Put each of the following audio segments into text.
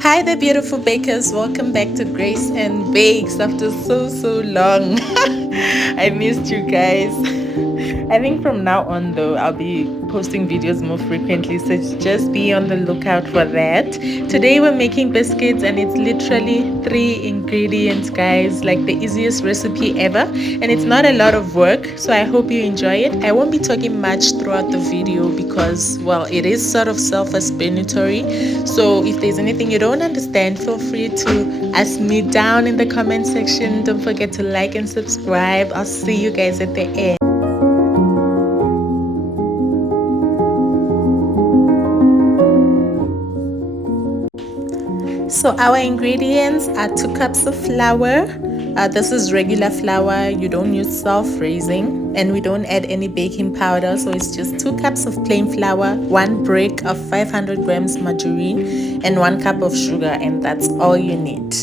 Hi there, beautiful bakers. Welcome back to Grace and Bakes after so long. I missed you guys. I think from now on, though, I'll be posting videos more frequently, so just be on the lookout for that. Today, we're making biscuits, and it's literally 3 ingredients, guys, like the easiest recipe ever. And it's not a lot of work, so I hope you enjoy it. I won't be talking much throughout the video because, well, it is sort of self explanatory. So if there's anything you don't understand, feel free to ask me down in the comment section. Don't forget to like and subscribe. I'll see you guys at the end. So our ingredients are 2 cups of flour. This is regular flour. You don't use self-raising, and we don't add any baking powder. So it's just 2 cups of plain flour, 1 brick of 500 grams margarine, and 1 cup of sugar, and that's all you need.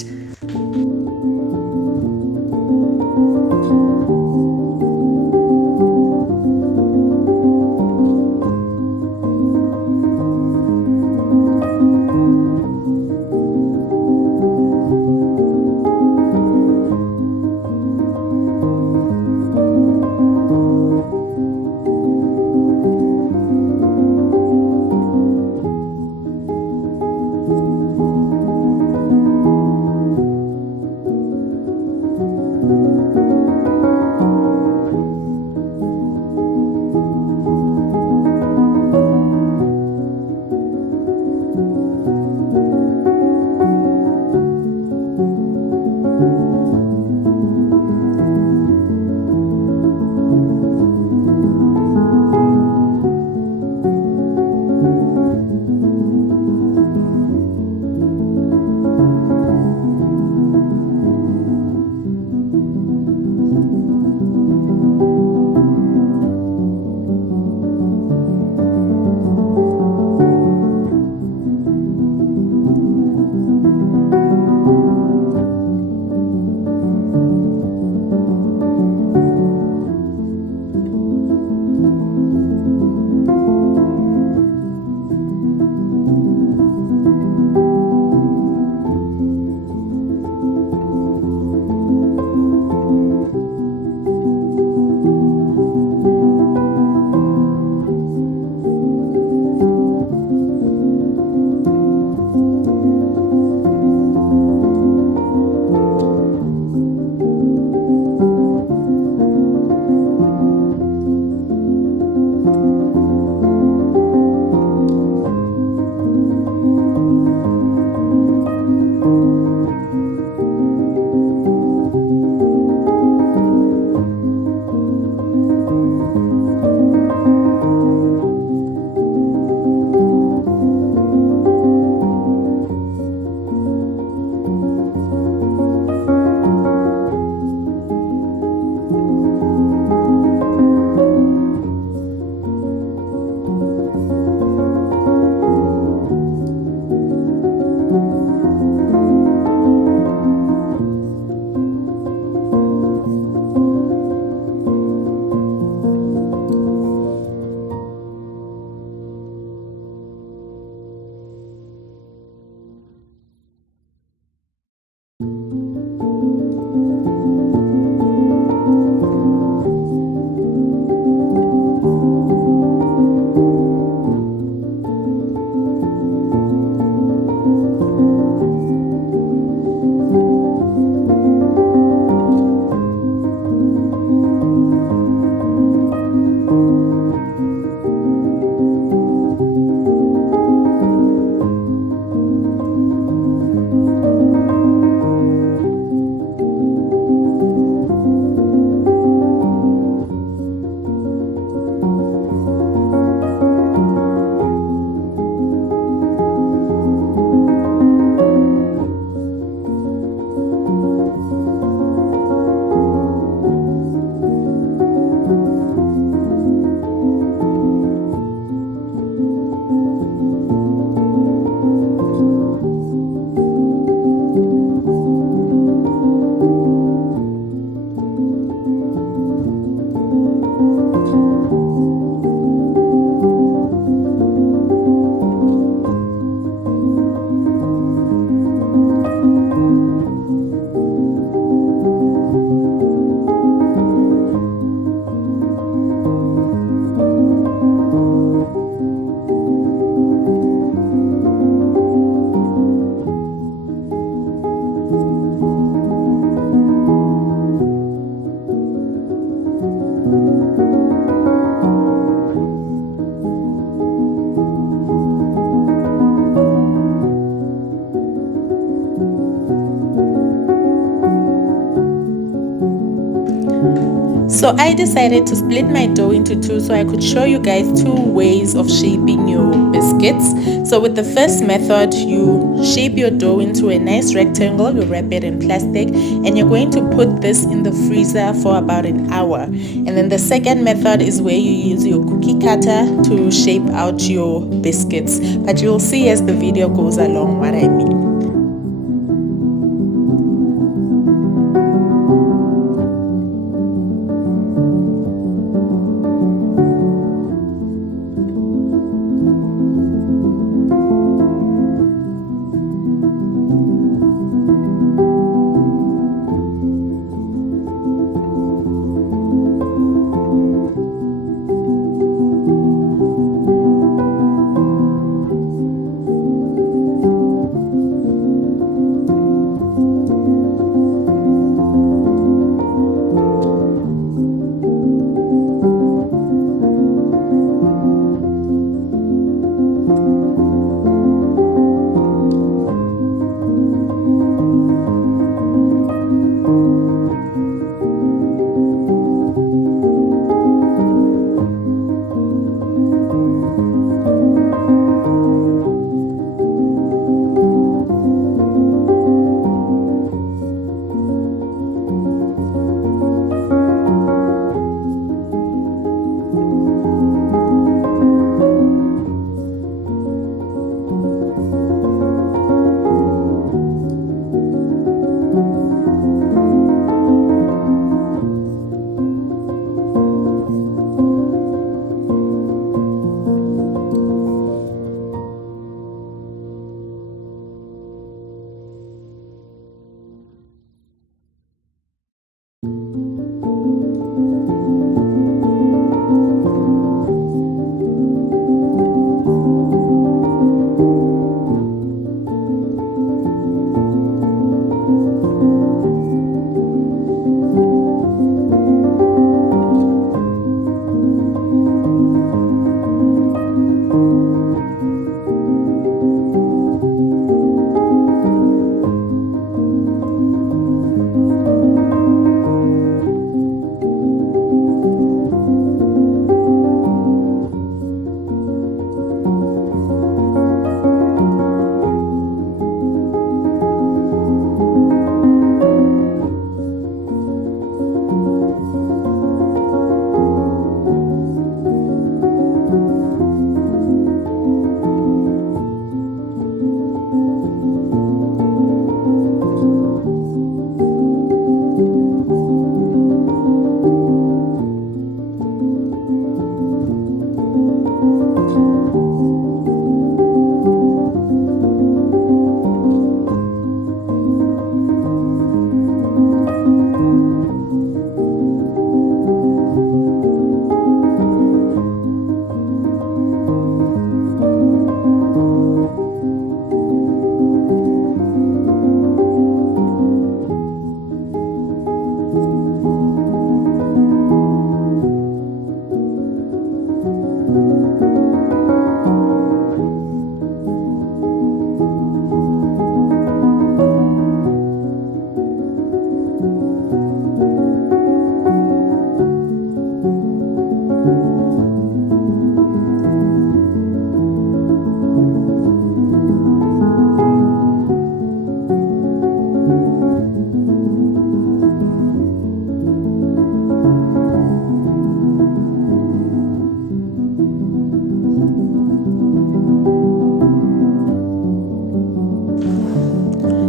So I decided to split my dough into two so I could show you guys two ways of shaping your biscuits. So with the first method, you shape your dough into a nice rectangle, you wrap it in plastic, and you're going to put this in the freezer for about an hour. And then the second method is where you use your cookie cutter to shape out your biscuits. But you'll see as the video goes along what I mean.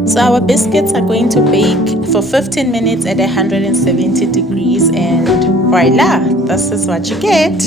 So our biscuits are going to bake for 15 minutes at 170 degrees, and voila, this is what you get.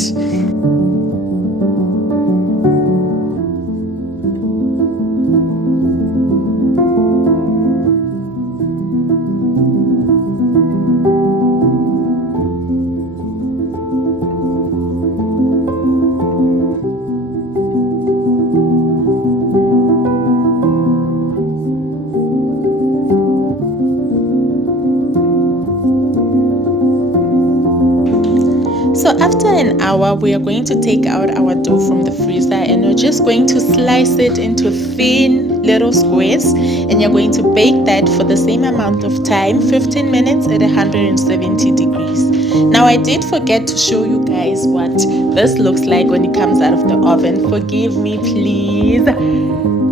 So So after an hour, we are going to take out our dough from the freezer and we're just going to slice it into thin little squares, and you're going to bake that for the same amount of time, 15 minutes at 170 degrees. Now I did forget to show you guys what this looks like when it comes out of the oven. Forgive me please.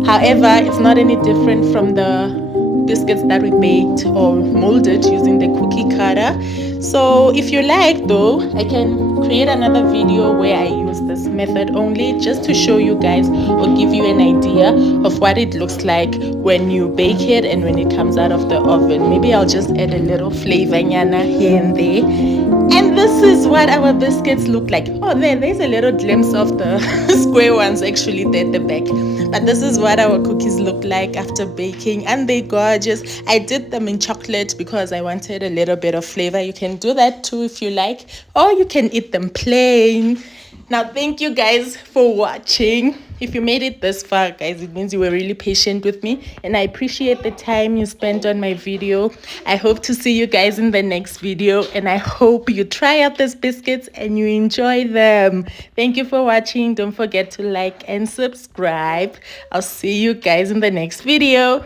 However, it's not any different from the biscuits that we baked or molded using the cookie cutter. So if you like though, I can create another video where I use this method only, just to show you guys or give you an idea of what it looks like when you bake it and when it comes out of the oven. Maybe I'll just add a little flavor nyana here and there. And this is what our biscuits look like. Oh, there's a little glimpse of the square ones actually there at the back. But this is what our cookies look like after baking, and they're gorgeous. I did them in chocolate because I wanted a little bit of flavor. You can do that too if you like, or you can eat them plain. Now, thank you guys for watching. If you made it this far, guys, it means you were really patient with me, and I appreciate the time you spent on my video. I hope to see you guys in the next video, and I hope you try out these biscuits and you enjoy them. Thank you for watching. Don't forget to like and subscribe. I'll see you guys in the next video.